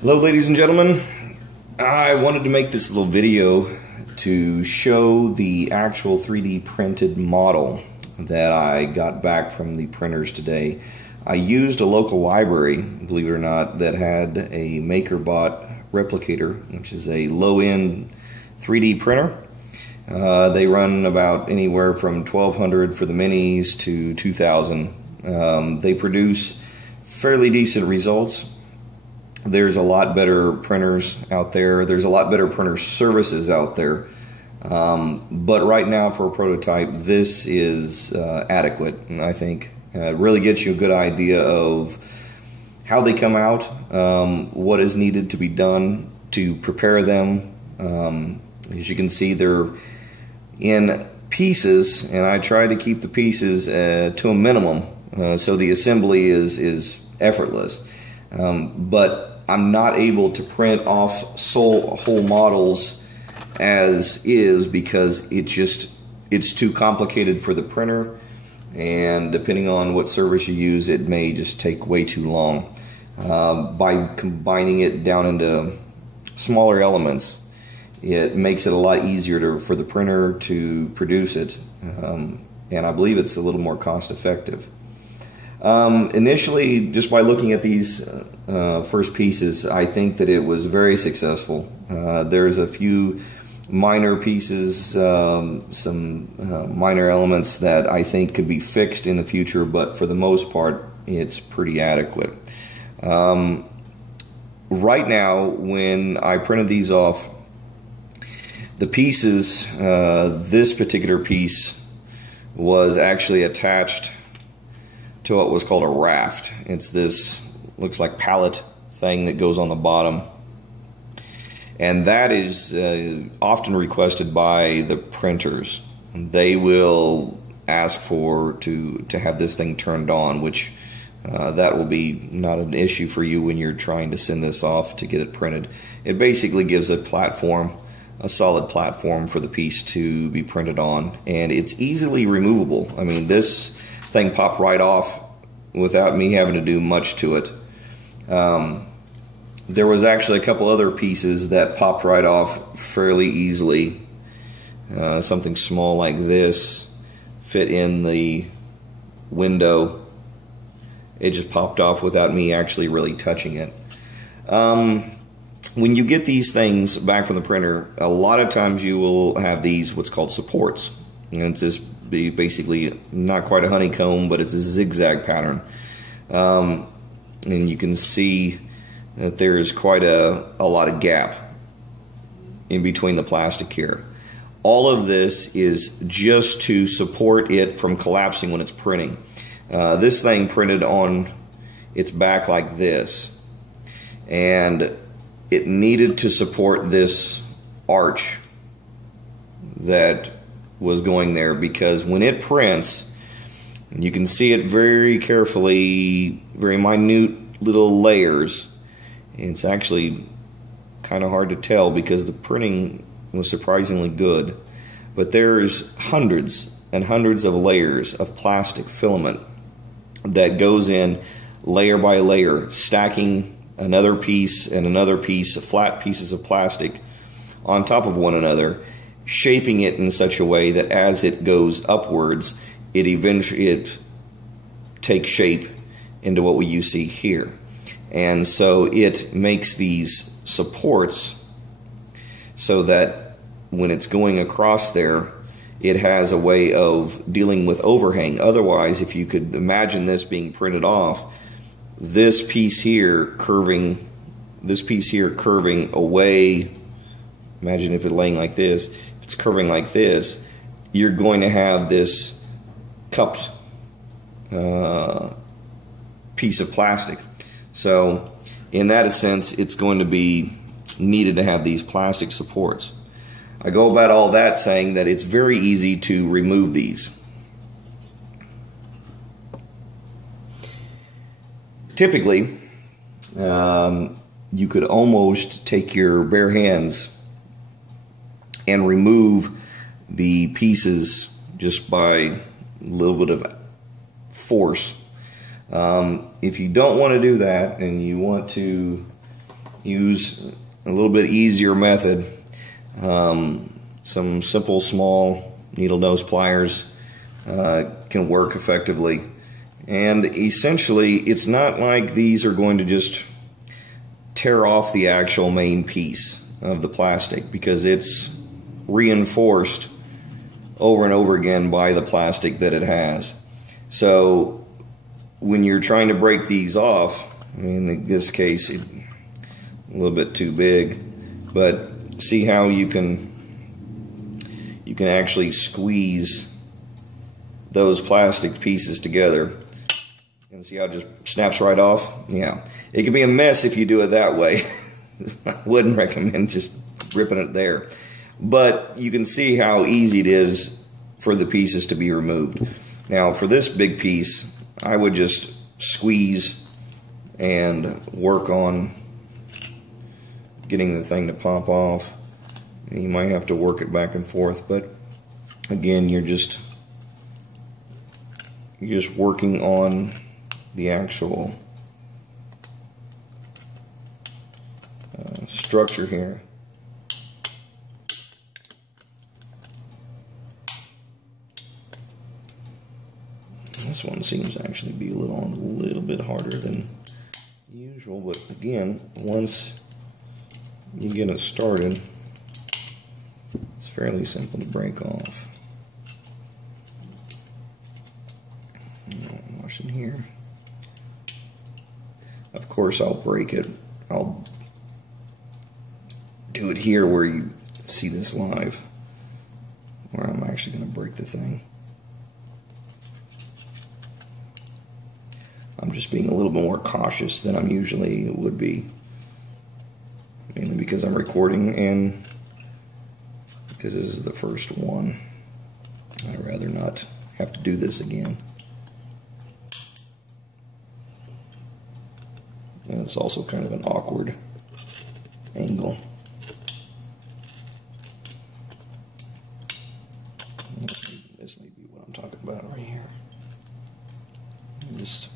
Hello ladies and gentlemen, I wanted to make this little video to show the actual 3D printed model that I got back from the printers today. I used a local library, believe it or not, that had a MakerBot replicator, which is a low-end 3D printer. They run about anywhere from $1,200 for the minis to $2,000. They produce fairly decent results. There's a lot better printers out there. There's a lot better printer services out there. But right now for a prototype, this is adequate, and I think it really gets you a good idea of how they come out, what is needed to be done to prepare them. As you can see, they're in pieces, and I try to keep the pieces to a minimum, so the assembly is effortless. But I'm not able to print off whole models as is because it's too complicated for the printer, and depending on what service you use, it may just take way too long. By combining it down into smaller elements, it makes it a lot easier for the printer to produce it, and I believe it's a little more cost effective. Initially, just by looking at these first pieces, I think that it was very successful. There's a few minor pieces, some minor elements that I think could be fixed in the future, but for the most part, it's pretty adequate. Right now, when I printed these off, the pieces, this particular piece was actually attached to what was called a raft. It's this, looks like pallet thing that goes on the bottom, and that is often requested by the printers. They will ask to have this thing turned on, which that will be not an issue for you when you're trying to send this off to get it printed. It basically gives a platform, a solid platform for the piece to be printed on, and it's easily removable. I mean, this thing popped right off without me having to do much to it. There was actually a couple other pieces that popped right off fairly easily. Something small like this fit in the window. It just popped off without me actually really touching it. When you get these things back from the printer, a lot of times you will have these what's called supports. And it's just basically not quite a honeycomb, but it's a zigzag pattern. And you can see that there's quite a lot of gap in between the plastic here. All of this is just to support it from collapsing when it's printing. This thing printed on its back like this, and it needed to support this arch that was going there, because when it prints, and you can see it very carefully, very minute little layers. It's actually kind of hard to tell because the printing was surprisingly good, but there's hundreds and hundreds of layers of plastic filament that goes in layer by layer, stacking another piece and another piece of flat pieces of plastic on top of one another, shaping it in such a way that as it goes upwards, it takes shape into what you see here. And so it makes these supports so that when it's going across there, it has a way of dealing with overhang. Otherwise, if you could imagine this being printed off, this piece here curving away, imagine if it's laying like this, if it's curving like this, you're going to have this cupped piece of plastic. So in that sense, it's going to be needed to have these plastic supports. I go about all that saying that it's very easy to remove these. Typically, you could almost take your bare hands and remove the pieces just by a little bit of force. If you don't want to do that and you want to use a little bit easier method. Some simple small needle nose pliers can work effectively. And essentially, it's not like these are going to just tear off the actual main piece of the plastic, because it's reinforced over and over again by the plastic that it has. So when you're trying to break these off, I mean, in this case, a little bit too big, but see how you can actually squeeze those plastic pieces together, and see how it just snaps right off. Yeah, it can be a mess if you do it that way. I wouldn't recommend just ripping it there, but you can see how easy it is for the pieces to be removed. Now for this big piece, I would just squeeze and work on getting the thing to pop off. You might have to work it back and forth, but again, you're just working on the actual structure here. This one seems to actually be a little bit harder than usual, but again, once you get it started, it's fairly simple to break off. Wash in here. Of course, I'll break it. I'll do it here where you see this live, where I'm actually going to break the thing. I'm just being a little bit more cautious than I'm usually would be, mainly because I'm recording and because this is the first one. I'd rather not have to do this again. And it's also kind of an awkward angle. This may be what I'm talking about right here. Just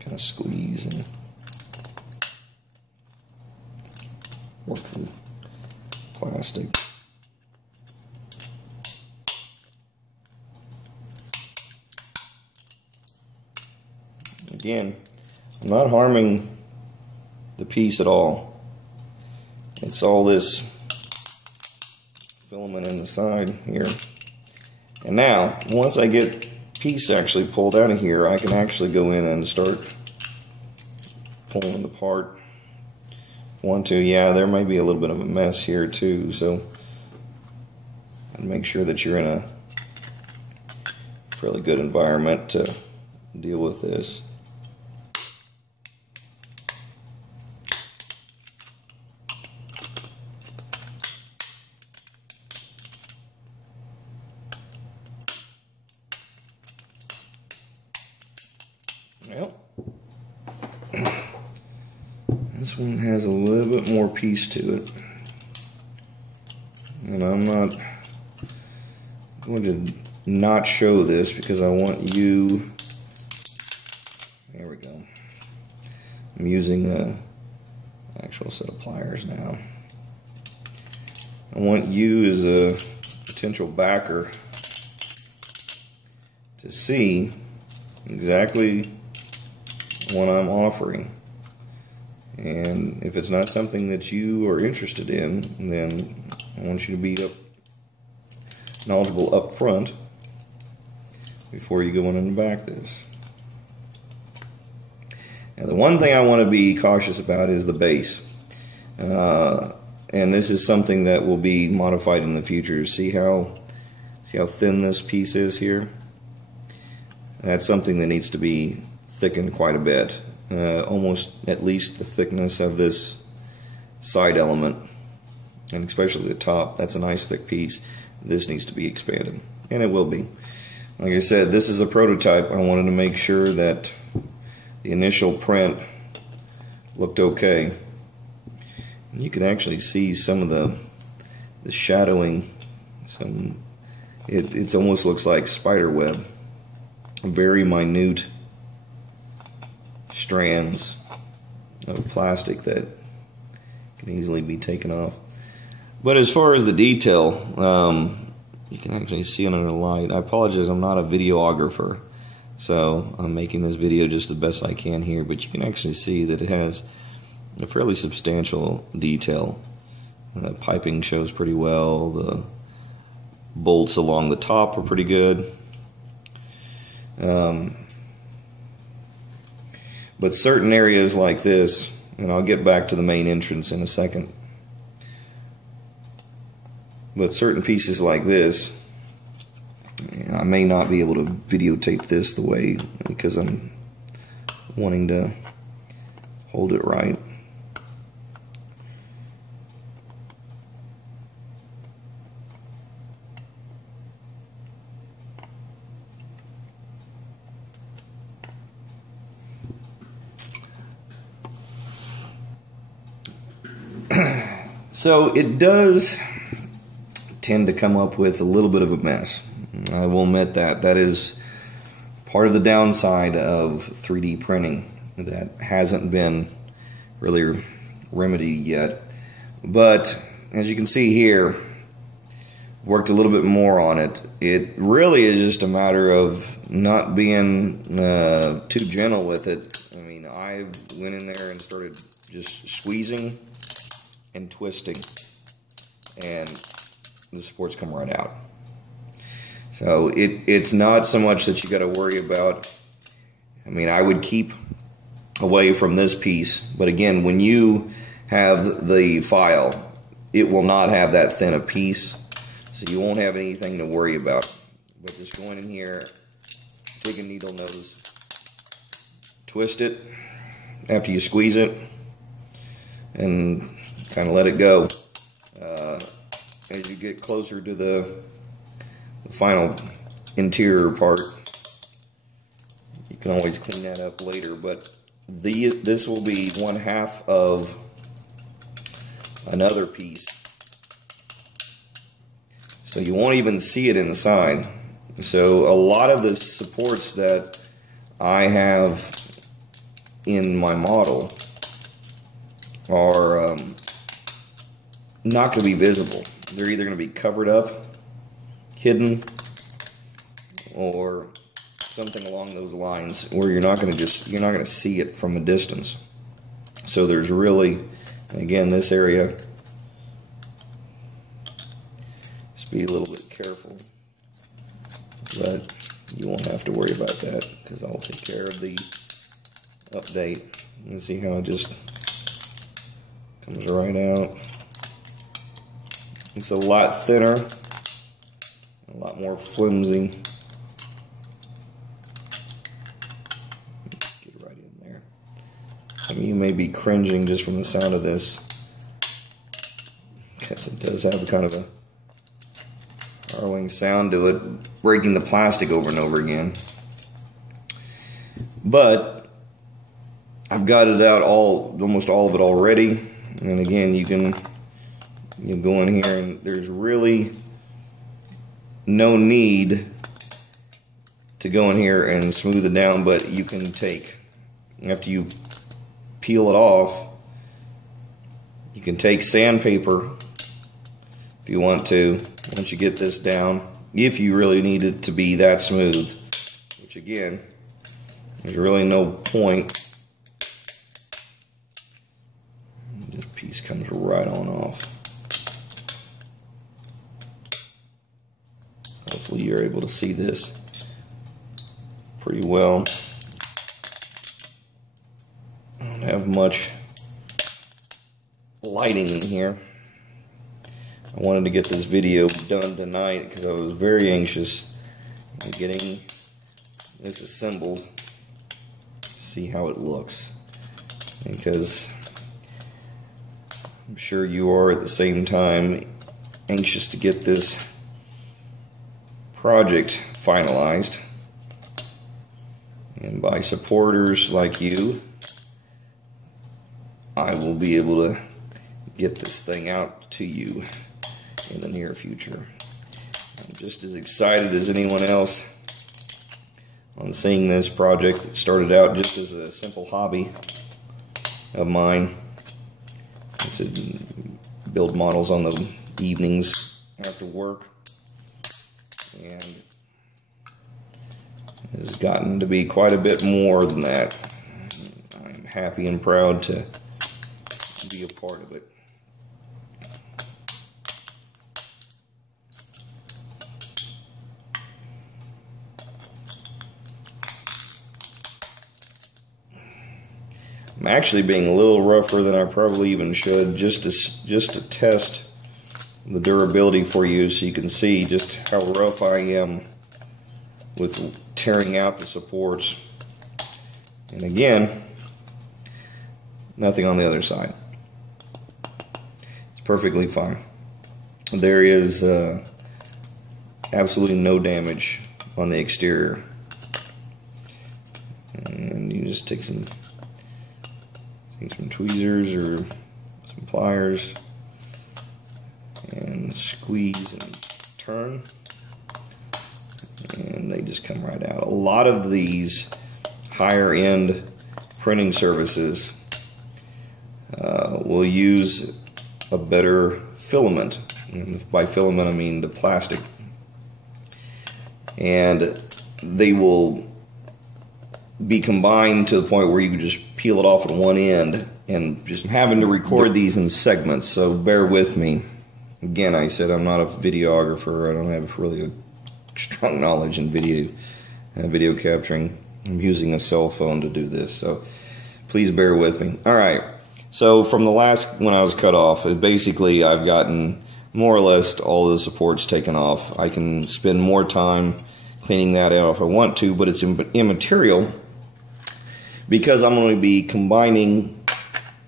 kind of squeeze and work the plastic. Again, I'm not harming the piece at all. It's all this filament in the side here. And now, once I get piece actually pulled out of here, I can actually go in and start pulling it apart. If I want to, yeah, there might be a little bit of a mess here too, so I'd make sure that you're in a fairly good environment to deal with this. Well, this one has a little bit more piece to it, and I'm not going to not show this because I want you, there we go, I'm using an actual set of pliers now. I want you as a potential backer to see exactly what I'm offering, and if it's not something that you are interested in, then I want you to be knowledgeable up front before you go in and back this. Now, the one thing I want to be cautious about is the base, and this is something that will be modified in the future. See how thin this piece is here? That's something that needs to be thickened quite a bit, almost at least the thickness of this side element, and especially the top. That's a nice thick piece. This needs to be expanded, and it will be. Like I said, this is a prototype. I wanted to make sure that the initial print looked okay. And you can actually see some of the shadowing. It almost looks like spider web. Very minute strands of plastic that can easily be taken off. But as far as the detail, you can actually see it under the light. I apologize, I'm not a videographer, so I'm making this video just the best I can here, but you can actually see that it has a fairly substantial detail. The piping shows pretty well. The bolts along the top are pretty good. But certain areas like this, and I'll get back to the main entrance in a second, but certain pieces like this, I may not be able to videotape this the way, because I'm wanting to hold it right. So it does tend to come up with a little bit of a mess. I will admit that. That is part of the downside of 3D printing that hasn't been really remedied yet. But as you can see here, worked a little bit more on it. It really is just a matter of not being too gentle with it. I mean, I went in there and started just squeezing and twisting, and the supports come right out. So it's not so much that you got to worry about. I mean, I would keep away from this piece, but again, when you have the file, it will not have that thin a piece, so you won't have anything to worry about. But just going in here, take a needle nose, twist it after you squeeze it, and kind of let it go. As you get closer to the final interior part, you can always clean that up later, but this will be 1/2 of another piece, so you won't even see it inside. So a lot of the supports that I have in my model are not going to be visible. They're either going to be covered up, hidden, or something along those lines where you're not going to see it from a distance. So there's really, again, this area, just be a little bit careful, but you won't have to worry about that because I'll take care of the update. You can see how it just comes right out. It's a lot thinner, a lot more flimsy. Get right in there. I mean, you may be cringing just from the sound of this, because it does have a kind of a harrowing sound to it, breaking the plastic over and over again. But I've got it out almost all of it already, and again, you go in here and there's really no need to go in here and smooth it down, but you can take, after you peel it off, you can take sandpaper if you want to, once you get this down, if you really need it to be that smooth, which again, there's really no point. This piece comes right on off. Hopefully you're able to see this pretty well. I don't have much lighting in here. I wanted to get this video done tonight because I was very anxious on getting this assembled. See how it looks, because I'm sure you are at the same time anxious to get this project finalized, and by supporters like you, I will be able to get this thing out to you in the near future. I'm just as excited as anyone else on seeing this project that started out just as a simple hobby of mine. It's to build models on the evenings after work, and it has gotten to be quite a bit more than that. I'm happy and proud to be a part of it. I'm actually being a little rougher than I probably even should, just to test the durability for you, so you can see just how rough I am with tearing out the supports. And again, nothing on the other side. It's perfectly fine. There is absolutely no damage on the exterior. And you just take some tweezers or some pliers and squeeze and turn, and they just come right out. A lot of these higher end printing services will use a better filament, and by filament I mean the plastic, and they will be combined to the point where you can just peel it off at one end, and just having to record these in segments, so bear with me. Again, I said I'm not a videographer. I don't have really a strong knowledge in video capturing. I'm using a cell phone to do this, so please bear with me. Alright, so from the last when I was cut off, basically I've gotten more or less all the supports taken off. I can spend more time cleaning that out if I want to, but it's immaterial, because I'm going to be combining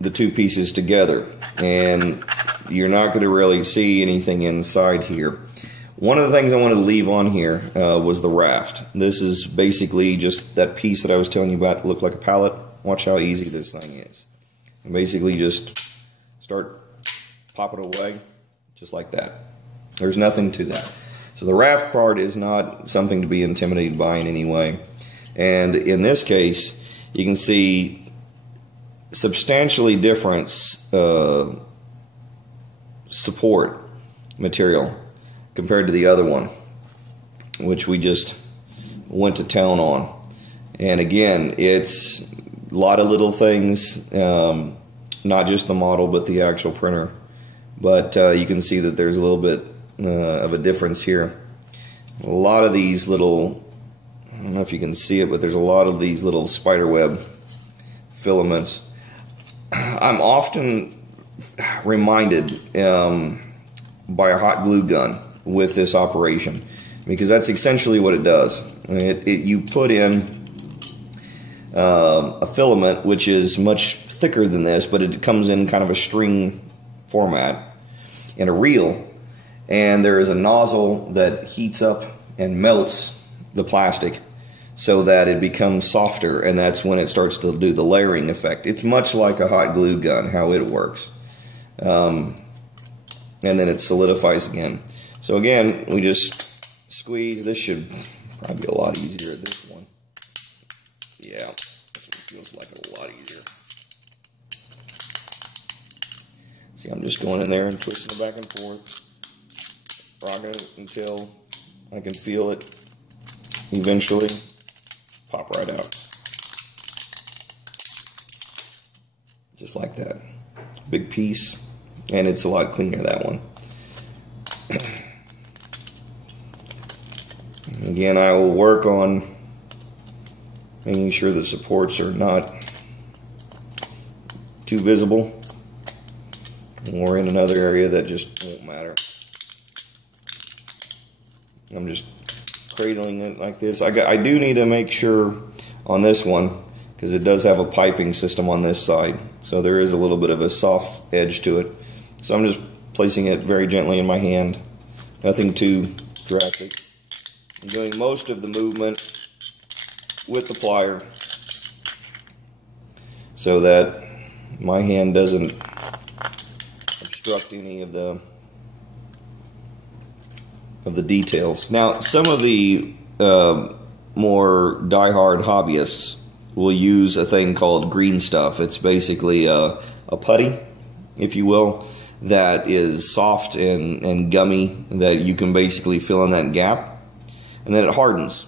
the two pieces together, and you're not going to really see anything inside here. One of the things I wanted to leave on here was the raft. This is basically just that piece that I was telling you about that looked like a pallet. Watch how easy this thing is. And basically just start popping away, just like that. There's nothing to that. So the raft part is not something to be intimidated by in any way. And in this case, you can see substantially different support material compared to the other one, which we just went to town on. And again, it's a lot of little things, not just the model but the actual printer. But you can see that there's a little bit of a difference here. A lot of these little, I don't know if you can see it, but there's a lot of these little spiderweb filaments. I'm often reminded by a hot glue gun with this operation, because that's essentially what it does. I mean, you put in a filament which is much thicker than this, but it comes in kind of a string format in a reel, and there is a nozzle that heats up and melts the plastic so that it becomes softer, and that's when it starts to do the layering effect. It's much like a hot glue gun, how it works. And then it solidifies again. So again, we just squeeze. This should probably be a lot easier at this one. Yeah, this one feels like a lot easier. See, I'm just going in there and twisting it back and forth, rocking it until I can feel it eventually pop right out. Just like that. Big piece, and it's a lot cleaner, that one. Again, I will work on making sure the supports are not too visible, or in another area that just won't matter. I'm just cradling it like this. I do need to make sure on this one, because it does have a piping system on this side, so there is a little bit of a soft edge to it. So I'm just placing it very gently in my hand, nothing too drastic. I'm doing most of the movement with the plier so that my hand doesn't obstruct any of the details. Now, some of the more die-hard hobbyists will use a thing called green stuff. It's basically a putty, if you will, that is soft and gummy that you can basically fill in that gap, and then it hardens.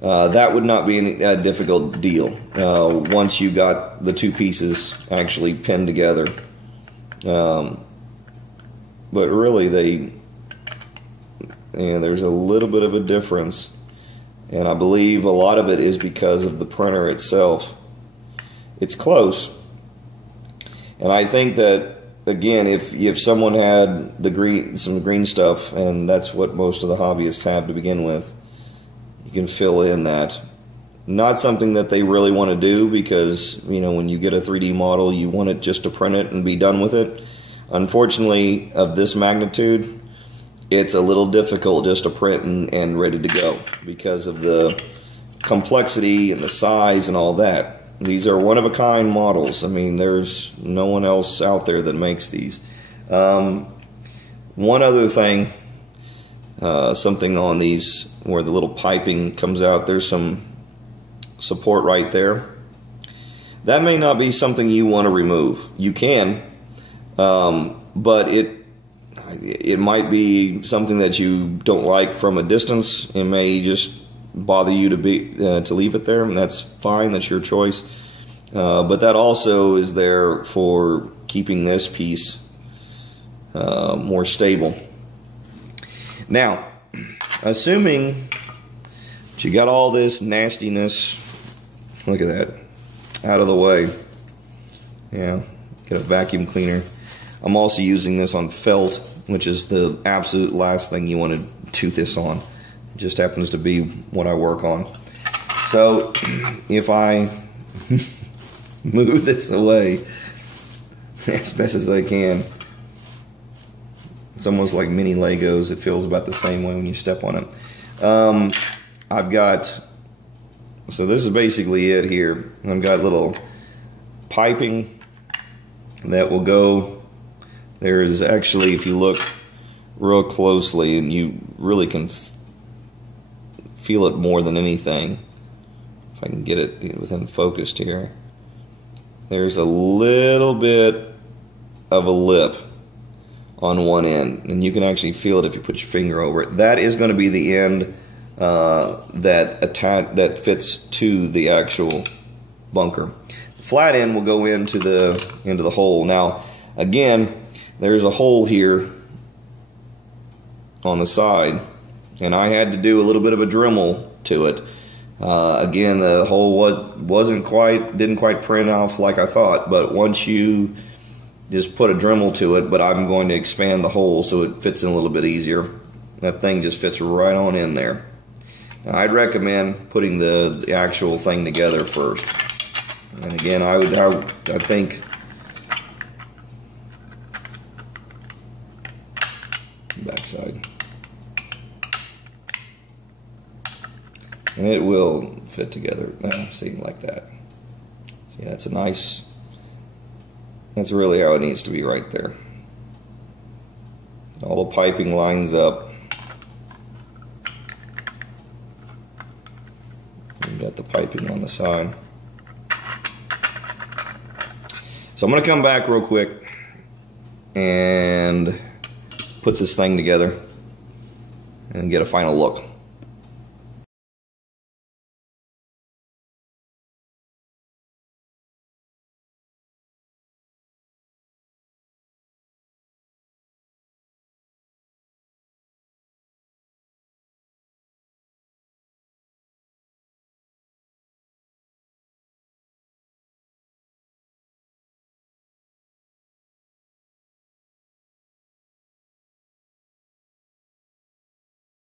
That would not be a difficult deal once you got the two pieces actually pinned together. But really, there's a little bit of a difference, and I believe a lot of it is because of the printer itself. It's close, and I think that, again, if someone had some green stuff, and that's what most of the hobbyists have to begin with, you can fill in that. Not something that they really want to do, because when you get a 3D model, you want it just to print it and be done with it. Unfortunately, of this magnitude, it's a little difficult just to print and ready to go because of the complexity and the size and all that. These are one-of-a-kind models. I mean, there's no one else out there that makes these. One other thing, something on these where the little piping comes out, there's some support right there. That may not be something you want to remove. You can, but it might be something that you don't like from a distance. It may just bother you to leave it there, and that's fine. That's your choice. But that also is there for keeping this piece more stable. Now, assuming that you got all this nastiness, look at that, out of the way. Yeah, get a vacuum cleaner. I'm also using this on felt, which is the absolute last thing you want to do this on. It just happens to be what I work on. So if I move this away as best as I can, it's almost like mini Legos. It feels about the same way when you step on it. I've got, so this is basically it here. I've got little piping that will go. There's actually, if you look real closely, and you really can feel it more than anything, if I can get it within focused here, there's a little bit of a lip on one end, and you can actually feel it if you put your finger over it. That is going to be the end that fits to the actual bunker. The flat end will go into the hole. Now, again, there's a hole here on the side, and I had to do a little bit of a Dremel to it. Again, the hole didn't quite print off like I thought, but once you just put a Dremel to it, but I'm going to expand the hole so it fits in a little bit easier. That thing just fits right on in there. Now, I'd recommend putting the actual thing together first. And again, I think backside, and it will fit together. See, like that. See, that's a nice. That's really how it needs to be right there. All the piping lines up. You've got the piping on the side. So I'm going to come back real quick and put this thing together and get a final look.